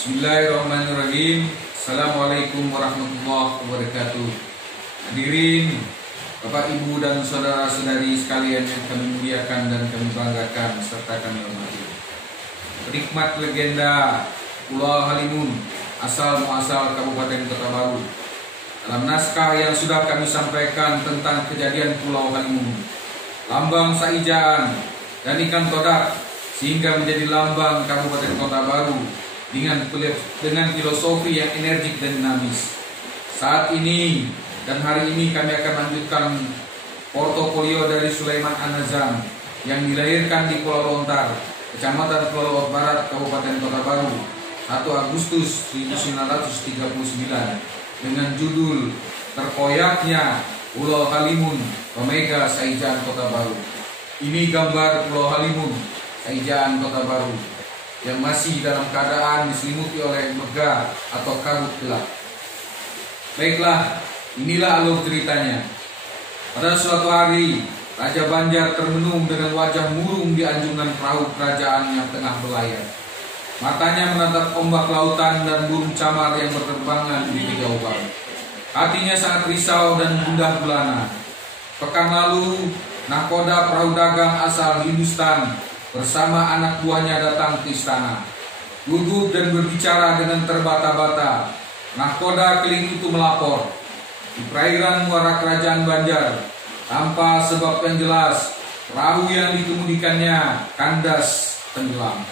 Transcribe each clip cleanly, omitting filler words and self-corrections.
Bismillahirrahmanirrahim. Assalamualaikum warahmatullahi wabarakatuh. Hadirin, Bapak, Ibu, dan saudara-saudari sekalian yang kami muliakan dan kami banggakan serta kami hormati. Penikmat legenda Pulau Halimun, asal muasal Kabupaten Kota Baru. Dalam naskah yang sudah kami sampaikan tentang kejadian Pulau Halimun, lambang Saijaan dan ikan todak sehingga menjadi lambang Kabupaten Kota Baru dengan filosofi yang energik dan dinamis. Saat ini dan hari ini kami akan lanjutkan portofolio dari Sulaiman An-Nazam yang dilahirkan di Pulau Lontar, Kecamatan Pulau Laut Barat, Kabupaten Kota Baru, 1 Agustus 1939 dengan judul Terkoyaknya Pulau Halimun, Omega Saijaan Kota Baru. Ini gambar Pulau Halimun, Saijaan Kota Baru yang masih dalam keadaan diselimuti oleh megah atau kabut gelap. Baiklah, inilah alur ceritanya. Pada suatu hari, Raja Banjar termenung dengan wajah murung di anjungan perahu kerajaan yang tengah berlayar. Matanya menatap ombak lautan dan burung camar yang berterbangan di kejauhan. Hatinya sangat risau dan gundah gulana. Pekan lalu, nahkoda perahu dagang asal Hindustan bersama anak buahnya datang ke istana. Gugup dan berbicara dengan terbata-bata, nahkoda keling itu melapor. Di perairan muara kerajaan Banjar, tanpa sebab yang jelas, perahu yang dikemudikannya kandas tenggelam.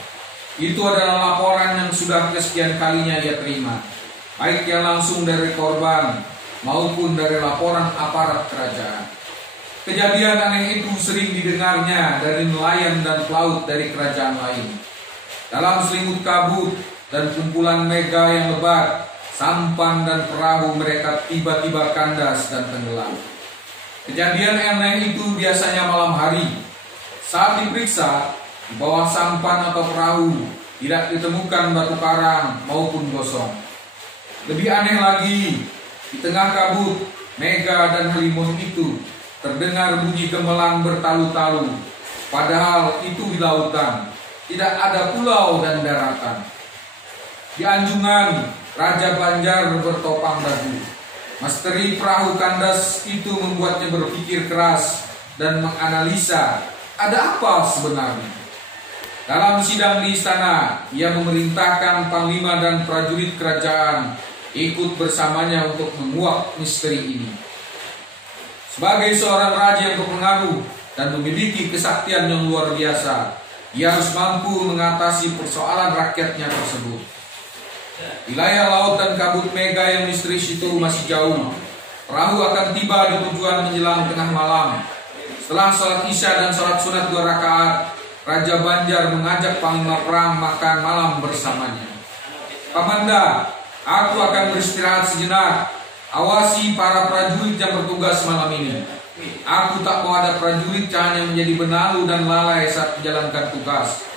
Itu adalah laporan yang sudah kesekian kalinya ia terima, baik yang langsung dari korban maupun dari laporan aparat kerajaan. Kejadian aneh itu sering didengarnya dari nelayan dan pelaut dari kerajaan lain. Dalam selimut kabut dan kumpulan mega yang lebat, sampan dan perahu mereka tiba-tiba kandas dan tenggelam. Kejadian aneh itu biasanya malam hari. Saat diperiksa, di bawah sampan atau perahu tidak ditemukan batu karang maupun gosong. Lebih aneh lagi, di tengah kabut, mega dan halimun itu terdengar bunyi gemelan bertalu-talu, padahal itu di lautan, tidak ada pulau dan daratan. Di anjungan, Raja Banjar bertopang dagu. Misteri perahu kandas itu membuatnya berpikir keras dan menganalisa ada apa sebenarnya. Dalam sidang di istana, ia memerintahkan panglima dan prajurit kerajaan ikut bersamanya untuk menguak misteri ini. Sebagai seorang raja yang berpengaruh dan memiliki kesaktian yang luar biasa, ia harus mampu mengatasi persoalan rakyatnya tersebut. Wilayah laut dan kabut mega yang misterius itu masih jauh. Perahu akan tiba di tujuan menjelang tengah malam. Setelah sholat isya dan sholat sunat 2 rakaat, Raja Banjar mengajak panglima perang makan malam bersamanya. Pamanda, aku akan beristirahat sejenak. Awasi para prajurit yang bertugas malam ini. Aku tak mau ada prajurit yang hanya menjadi benalu dan lalai saat menjalankan tugas.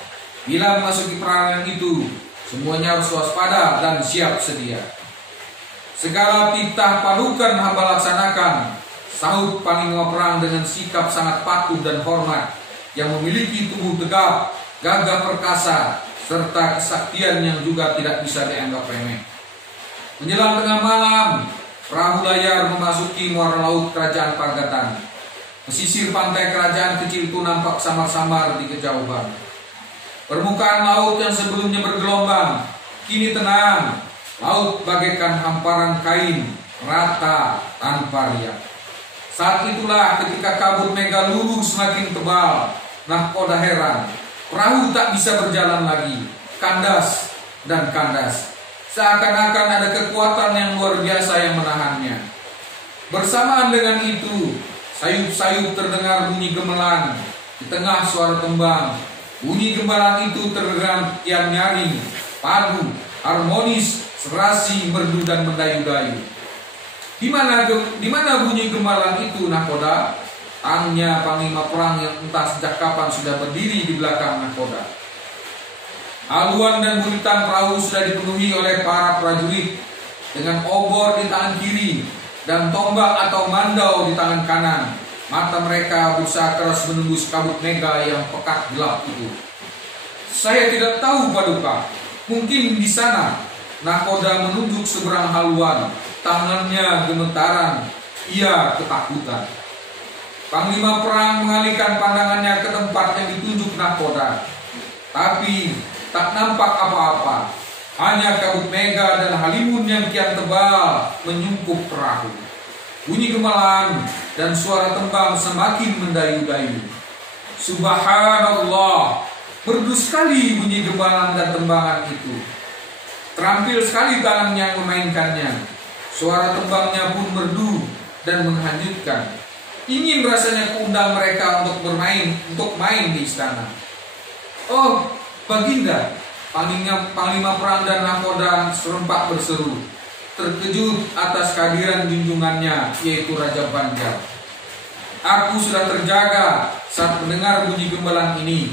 Bila memasuki perangan itu, semuanya harus waspada dan siap sedia. Segala titah padukan hamba laksanakan, sahut panglima perang dengan sikap sangat patuh dan hormat, yang memiliki tubuh tegap, gagah perkasa, serta kesaktian yang juga tidak bisa dianggap remeh. Menjelang tengah malam, perahu layar memasuki muara laut kerajaan Pagatan. Pesisir pantai kerajaan kecil itu nampak samar-samar di kejauhan. Permukaan laut yang sebelumnya bergelombang kini tenang. Laut bagaikan hamparan kain, rata tanpa riak. Saat itulah ketika kabut mega luruh semakin tebal, nahkoda heran. Perahu tak bisa berjalan lagi, kandas dan kandas. Seakan-akan ada kekuatan yang luar biasa yang menahannya. Bersamaan dengan itu, sayup-sayup terdengar bunyi gemelan. Di tengah suara tembang, bunyi gemelan itu terdengar kian nyaring, padu, harmonis, serasi, merdu dan mendayu-dayu. Di mana bunyi gemelan itu, nahkoda? Tanya panglima perang yang entah sejak kapan sudah berdiri di belakang nahkoda. Haluan dan buritan perahu sudah dipenuhi oleh para prajurit dengan obor di tangan kiri dan tombak atau mandau di tangan kanan. Mata mereka berusaha keras menembus kabut mega yang pekat gelap itu. Saya tidak tahu, Paduka. Mungkin di sana nahkoda menunjuk seberang haluan, tangannya gemetaran, ia ketakutan. Panglima perang mengalihkan pandangannya ke tempat yang ditunjuk nahkoda, tapi tak nampak apa-apa. Hanya kabut mega dan halimun yang kian tebal menyungkup perahu. Bunyi gemelan dan suara tembang semakin mendayu-dayu. Subhanallah, merdu sekali bunyi gemelan dan tembangan itu. Terampil sekali tangan yang memainkannya. Suara tembangnya pun merdu dan menghanyutkan. Ingin rasanya kuundang mereka untuk main di istana. Oh, Baginda, Panglima perang dan nahkoda serempak berseru, terkejut atas kehadiran junjungannya, yaitu Raja Banjar. Aku sudah terjaga saat mendengar bunyi gembelan ini.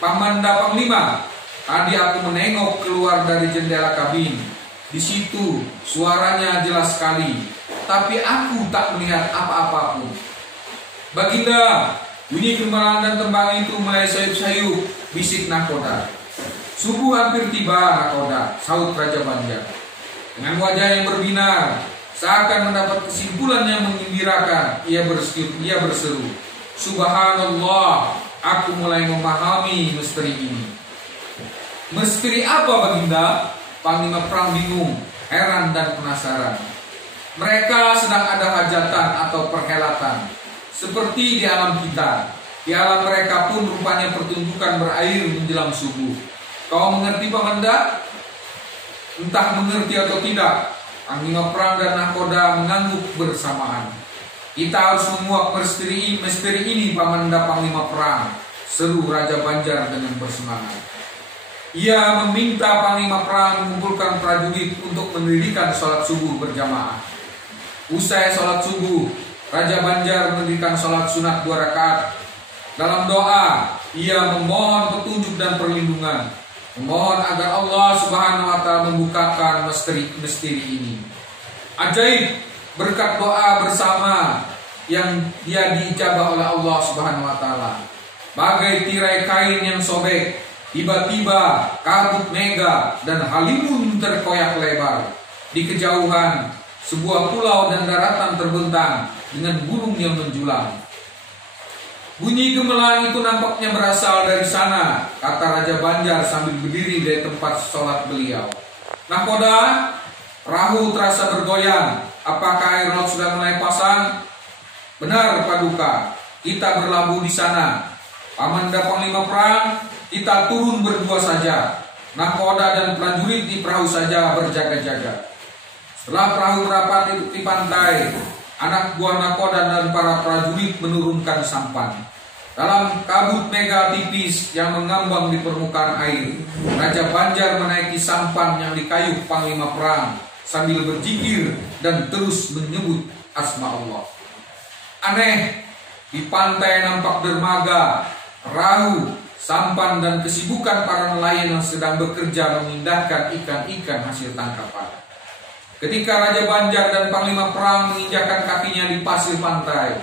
Pamanda Panglima, tadi aku menengok keluar dari jendela kabin. Di situ suaranya jelas sekali, tapi aku tak melihat apa-apa pun. Baginda, bunyi gembelan dan tembang itu mulai sayup-sayup, bisik nahkoda. Subuh hampir tiba, nahkoda, sahut Raja Banjar. Dengan wajah yang berbinar, seakan mendapat kesimpulan yang menggembirakan, ia berseru, Subhanallah, aku mulai memahami misteri ini. Misteri apa, Baginda? Panglima perang bingung, heran dan penasaran. Mereka sedang ada hajatan atau perhelatan, seperti di alam kita. Di alam mereka pun rupanya pertunjukan berair menjelang subuh. Kau mengerti, Pamanda? Entah mengerti atau tidak, Panglima perang dan nahkoda mengangguk bersamaan. Kita harus menguak misteri ini, Pamanda Panglima perang, seru Raja Banjar dengan bersemangat. Ia meminta Panglima perang mengumpulkan prajurit untuk mendirikan sholat subuh berjamaah. Usai sholat subuh, Raja Banjar mendirikan sholat sunat 2 rakaat. Dalam doa, ia memohon petunjuk dan perlindungan, memohon agar Allah Subhanahu wa Ta'ala membukakan misteri ini. Ajaib, berkat doa bersama yang dia diijabah oleh Allah Subhanahu wa Ta'ala. Bagai tirai kain yang sobek, tiba-tiba kabut mega dan halimun terkoyak lebar. Di kejauhan, sebuah pulau dan daratan terbentang dengan gunung yang menjulang. Bunyi gemelan itu nampaknya berasal dari sana, kata Raja Banjar sambil berdiri dari tempat sholat beliau. Nahkoda, perahu terasa bergoyang. Apakah air laut sudah mulai pasang? Benar, Paduka, kita berlabuh di sana. Pamanda Panglima perang, kita turun berdua saja. Nahkoda dan prajurit di perahu saja berjaga-jaga. Setelah perahu merapat di pantai, anak buah nahkoda dan para prajurit menurunkan sampan. Dalam kabut mega tipis yang mengambang di permukaan air, Raja Banjar menaiki sampan yang dikayuh Panglima perang sambil berzikir dan terus menyebut asma Allah. Aneh, di pantai nampak dermaga, perahu, sampan dan kesibukan para nelayan yang sedang bekerja memindahkan ikan-ikan hasil tangkapan. Ketika Raja Banjar dan Panglima perang menginjakkan kakinya di pasir pantai,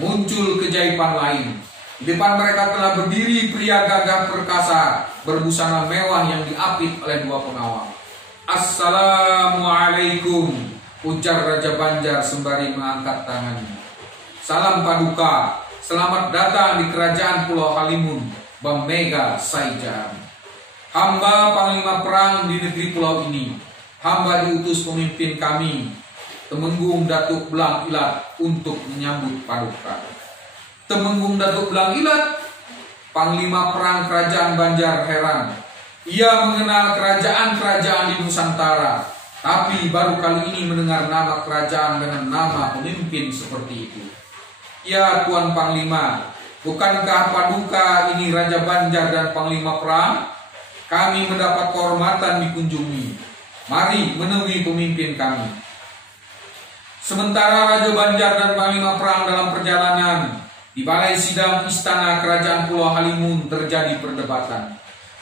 muncul keajaiban lain. Di depan mereka telah berdiri pria gagah perkasa berbusana mewah yang diapit oleh 2 pengawal. Assalamualaikum, ujar Raja Banjar sembari mengangkat tangannya. Salam Paduka, selamat datang di kerajaan Pulau Halimun, Bamega Saijaan. Hamba Panglima perang di negeri pulau ini. Hamba diutus pemimpin kami, Temenggung Datuk Belang Ilat, untuk menyambut Paduka. Temenggung Datuk Belang Ilat? Panglima perang kerajaan Banjar heran. Ia mengenal kerajaan-kerajaan di Nusantara, tapi baru kali ini mendengar nama kerajaan dengan nama pemimpin seperti itu. Ya Tuan Panglima, bukankah Paduka ini Raja Banjar dan Panglima perang? Kami mendapat kehormatan dikunjungi. Mari menemui pemimpin kami. Sementara Raja Banjar dan Panglima perang dalam perjalanan, di balai sidang istana kerajaan Pulau Halimun terjadi perdebatan.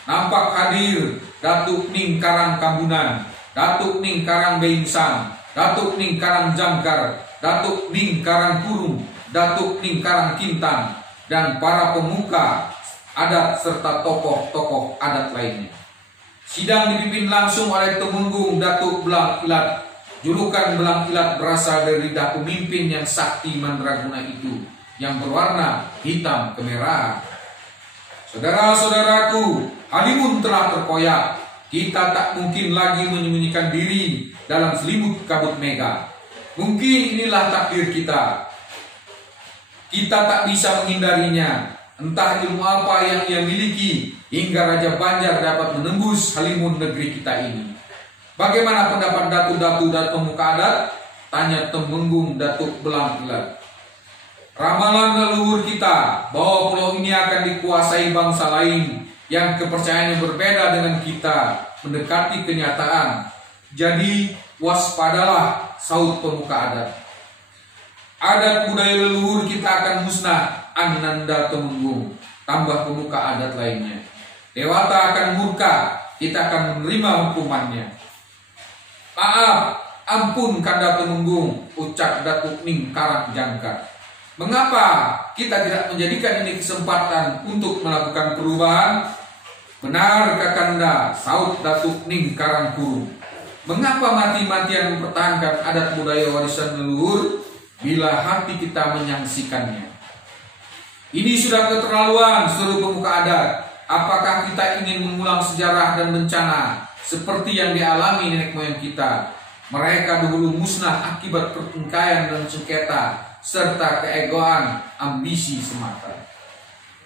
Nampak hadir Datuk Ning Karang Kambunan, Datuk Ning Karang Beingsang, Datuk Ning Karang Jangkar, Datuk Ning Karang Kurung, Datuk Ning Karang Kintang, dan para pemuka adat serta tokoh-tokoh adat lainnya. Sidang dipimpin langsung oleh Temenggung Datuk Belang Ilat. Julukan Belang Ilat berasal dari lidah pemimpin yang sakti mandraguna itu, yang berwarna hitam kemerahan. Saudara-saudaraku, Halimun telah terkoyak. Kita tak mungkin lagi menyembunyikan diri dalam selimut kabut mega. Mungkin inilah takdir kita. Kita tak bisa menghindarinya. Entah ilmu apa yang ia miliki hingga Raja Banjar dapat menembus Halimun negeri kita ini. Bagaimana pendapat datu-datu dan pemuka adat? Tanya Temenggung Datuk Belang Ilat. Ramalan leluhur kita bahwa pulau ini akan dikuasai bangsa lain yang kepercayaannya berbeda dengan kita mendekati kenyataan. Jadi waspadalah, saut pemuka adat. Adat budaya leluhur kita akan musnah, Ananda Temenggung, tambah pemuka adat lainnya. Dewata akan murka, kita akan menerima hukumannya. Maaf, ampun Kanda Temenggung, ucap Datuk Ning Karang Jangka. Mengapa kita tidak menjadikan ini kesempatan untuk melakukan perubahan? Benar Kakanda, saut Datuk Ning Karangkurung. Mengapa mati-matian mempertahankan adat budaya warisan leluhur bila hati kita menyaksikannya? Ini sudah keterlaluan, seluruh pemuka adat. Apakah kita ingin mengulang sejarah dan bencana seperti yang dialami nenek moyang kita? Mereka dahulu musnah akibat pertikaian dan sengketa serta keegoan ambisi semata.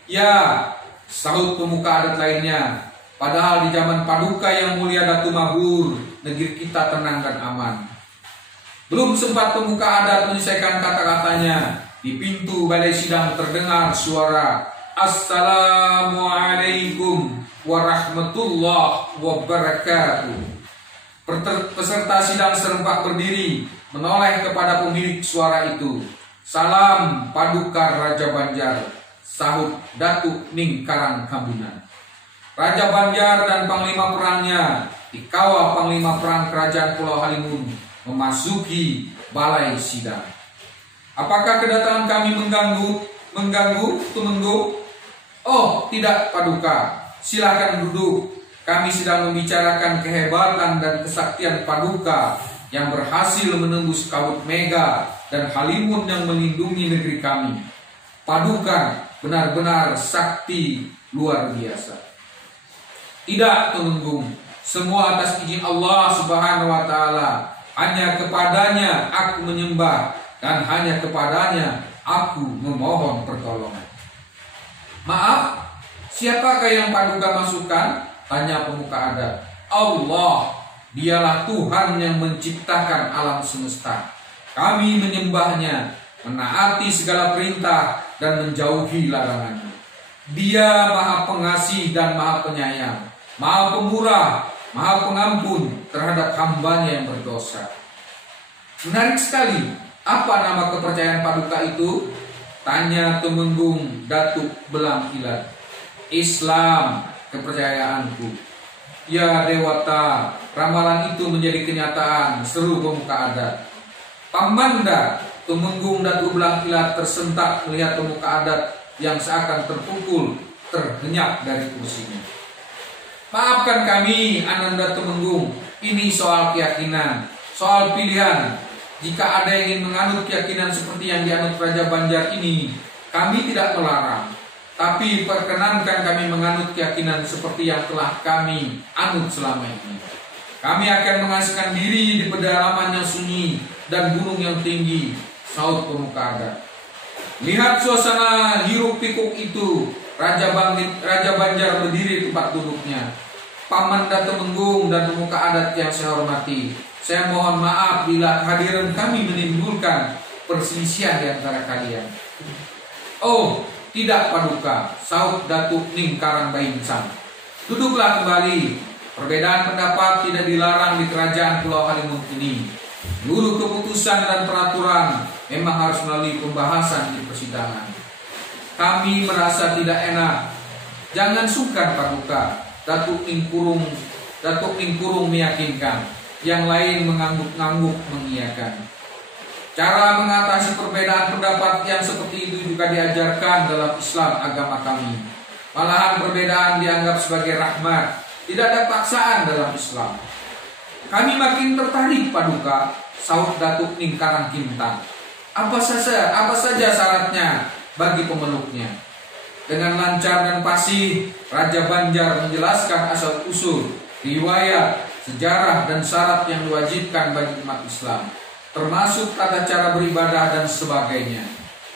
Ya, sahut pemuka adat lainnya. Padahal di zaman Paduka yang mulia Datu Mabur, negeri kita tenang dan aman. Belum sempat pemuka adat menyelesaikan kata-katanya, di pintu balai sidang terdengar suara Assalamualaikum warahmatullahi wabarakatuh. Peserta sidang serempak berdiri menoleh kepada pemilik suara itu. Salam Paduka Raja Banjar, sahut Datuk Ning Karang Kambunan. Raja Banjar dan panglima perangnya dikawal panglima perang kerajaan Pulau Halimun memasuki balai sidang. Apakah kedatangan kami mengganggu Temenggung? Oh, tidak Paduka. Silakan duduk. Kami sedang membicarakan kehebatan dan kesaktian Paduka yang berhasil menembus kabut mega dan Halimun yang melindungi negeri kami. Paduka benar-benar sakti luar biasa. Tidak Temenggung, semua atas izin Allah Subhanahu wa Ta'ala. Hanya kepadanya aku menyembah dan hanya kepadanya aku memohon pertolongan. Maaf, siapakah yang Paduka masukkan? Tanya pemuka adat. Allah, dialah Tuhan yang menciptakan alam semesta. Kami menyembahnya, menaati segala perintah dan menjauhi larangannya. Dia Maha Pengasih dan Maha Penyayang, Maha Pemurah, Maha Pengampun terhadap hambanya yang berdosa. Menarik sekali. Apa nama kepercayaan Paduka itu? Tanya Temenggung Datuk Belang Ilat. Islam kepercayaanku. Ya Dewata, ramalan itu menjadi kenyataan, seru pemuka adat. Pamanda, Temenggung Datuk Belang Ilat tersentak melihat pemuka adat yang seakan terpukul, terhenyak dari kursinya. Maafkan kami, Ananda Temenggung, ini soal keyakinan, soal pilihan. Jika ada yang ingin menganut keyakinan seperti yang dianut Raja Banjar ini, kami tidak melarang. Tapi perkenankan kami menganut keyakinan seperti yang telah kami anut selama ini. Kami akan mengasingkan diri di pedalaman yang sunyi dan gunung yang tinggi, saut pemuka adat. Lihat suasana hiruk pikuk itu. Raja Banjar berdiri di tempat duduknya. Pamanda Temenggung dan pemuka adat yang saya hormati, saya mohon maaf bila kehadiran kami menimbulkan perselisihan di antara kalian. Oh, tidak Paduka, saut Datuk Ning Karang Bainsang. Duduklah kembali. Perbedaan pendapat tidak dilarang di kerajaan Pulau Halimun ini. Seluruh keputusan dan peraturan memang harus melalui pembahasan di persidangan. Kami merasa tidak enak. Jangan sungkan Paduka. Datuk Ning Kurung meyakinkan. Yang lain mengangguk-angguk mengiyakan. Cara mengatasi perbedaan pendapat yang seperti itu juga diajarkan dalam Islam agama kami. Malahan perbedaan dianggap sebagai rahmat, Tidak ada paksaan dalam Islam. Kami makin tertarik Paduka, sahut Datuk Ning Karangkintan. Apa saja syaratnya bagi pemeluknya? Dengan lancar dan fasih, Raja Banjar menjelaskan asal-usul, riwayat, sejarah dan syarat yang diwajibkan bagi umat Islam, termasuk tata cara beribadah dan sebagainya.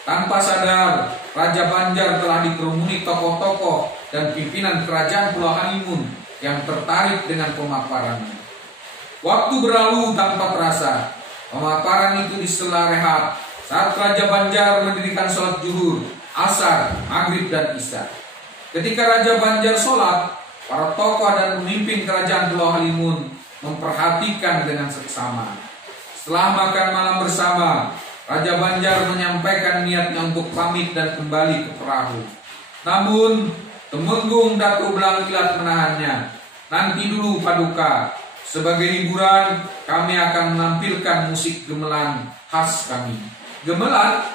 Tanpa sadar, Raja Banjar telah dikerumuni tokoh-tokoh dan pimpinan kerajaan Pulau Halimun yang tertarik dengan pemaparannya. Waktu berlalu tanpa terasa. Pemaparan itu disela rehat saat Raja Banjar mendirikan sholat zuhur, asar, maghrib dan isya. Ketika Raja Banjar sholat, para tokoh dan pemimpin kerajaan Pulau Halimun memperhatikan dengan seksama. Setelah makan malam bersama, Raja Banjar menyampaikan niatnya untuk pamit dan kembali ke perahu. Namun, Temenggung Datuk Belang Ilat menahannya. Nanti dulu Paduka, sebagai hiburan kami akan menampilkan musik gemelan khas kami. Gemelan?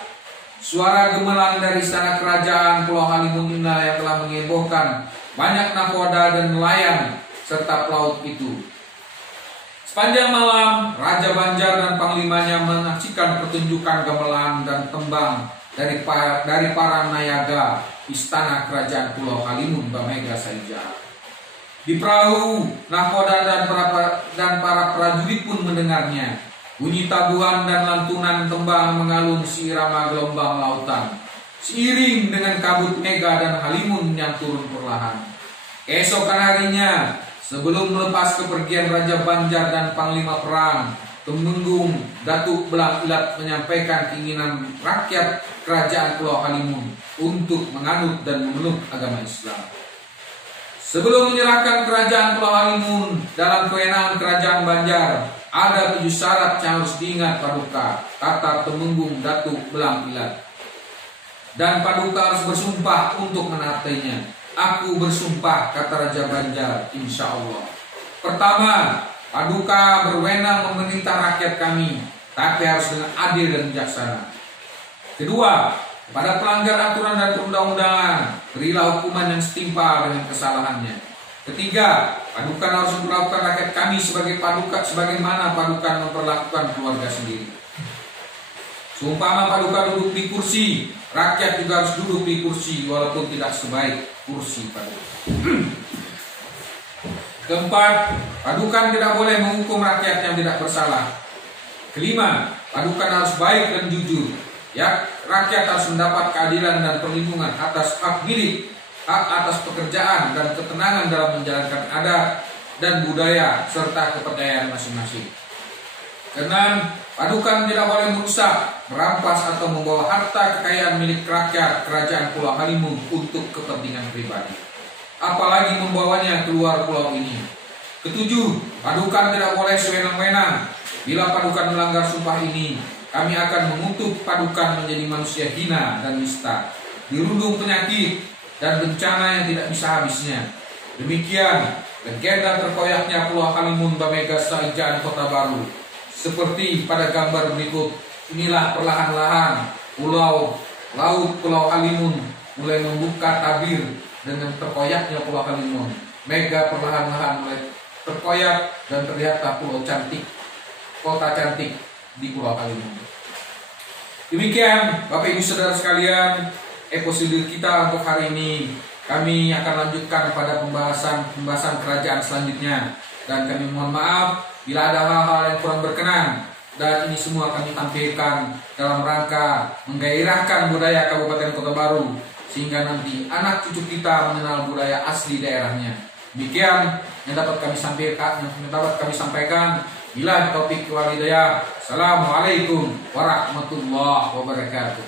Suara gemelan dari istana kerajaan Pulau Halimun Indah yang telah mengebohkan banyak nakoda dan nelayan serta pelaut itu. Sepanjang malam, Raja Banjar dan panglimanya menyaksikan pertunjukan gamelan dan tembang dari para nayaga istana kerajaan Pulau Halimun Bamega Saija. Di perahu, nakoda dan para prajurit pun mendengarnya. Bunyi tabuhan dan lantunan tembang mengalun seirama gelombang lautan, seiring dengan kabut Mega dan Halimun yang turun perlahan. Keesokan harinya, sebelum melepas kepergian Raja Banjar dan Panglima Perang, Temenggung Datuk Belang Ilat menyampaikan keinginan rakyat kerajaan Pulau Halimun untuk menganut dan memeluk agama Islam. Sebelum menyerahkan kerajaan Pulau Halimun dalam kewenangan kerajaan Banjar, ada 7 syarat yang harus diingat Paduka, kata Temenggung Datuk Belang Ilat. Dan Paduka harus bersumpah untuk menaatinya. Aku bersumpah, kata Raja Banjar, insya Allah. Pertama, Paduka berwenang memerintah rakyat kami, tapi harus dengan adil dan bijaksana. Kedua, pada pelanggar aturan dan perundang-undangan, berilah hukuman yang setimpal dengan kesalahannya. Ketiga, Paduka harus memperlakukan rakyat kami sebagai Paduka sebagaimana Paduka memperlakukan keluarga sendiri. Seumpama Paduka duduk di kursi, rakyat juga harus duduk di kursi walaupun tidak sebaik kursi Paduka. Keempat, Paduka tidak boleh menghukum rakyat yang tidak bersalah. Kelima, Paduka harus baik dan jujur. Ya, rakyat harus mendapat keadilan dan perlindungan atas hak milik, hak atas pekerjaan dan ketenangan dalam menjalankan adat dan budaya serta kepercayaan masing-masing. Keenam, Paduka tidak boleh merusak, merampas atau membawa harta kekayaan milik rakyat kerajaan Pulau Halimun untuk kepentingan pribadi, apalagi membawanya keluar pulau ini. Ketujuh, Paduka tidak boleh sewenang-wenang. Bila Paduka melanggar sumpah ini, kami akan mengutuk Paduka menjadi manusia hina dan nista, dirundung penyakit dan bencana yang tidak bisa habisnya. Demikian legenda terkoyaknya Pulau Halimun Bamega Saija Kota Baru. Seperti pada gambar berikut, inilah perlahan-lahan laut Pulau Halimun mulai membuka tabir dengan terkoyaknya Pulau Halimun. Mega perlahan-lahan mulai terkoyak dan terlihatlah pulau cantik, kota cantik di Pulau Halimun. Demikian Bapak Ibu Saudara sekalian, episode kita untuk hari ini. Kami akan lanjutkan pada pembahasan kerajaan selanjutnya, dan kami mohon maaf bila ada hal-hal yang kurang berkenan, dan ini semua kami tampilkan dalam rangka menggairahkan budaya Kabupaten Kota Baru, sehingga nanti anak cucu kita mengenal budaya asli daerahnya. Demikian yang dapat kami sampaikan. Bila topik walidaya. Assalamualaikum warahmatullahi wabarakatuh.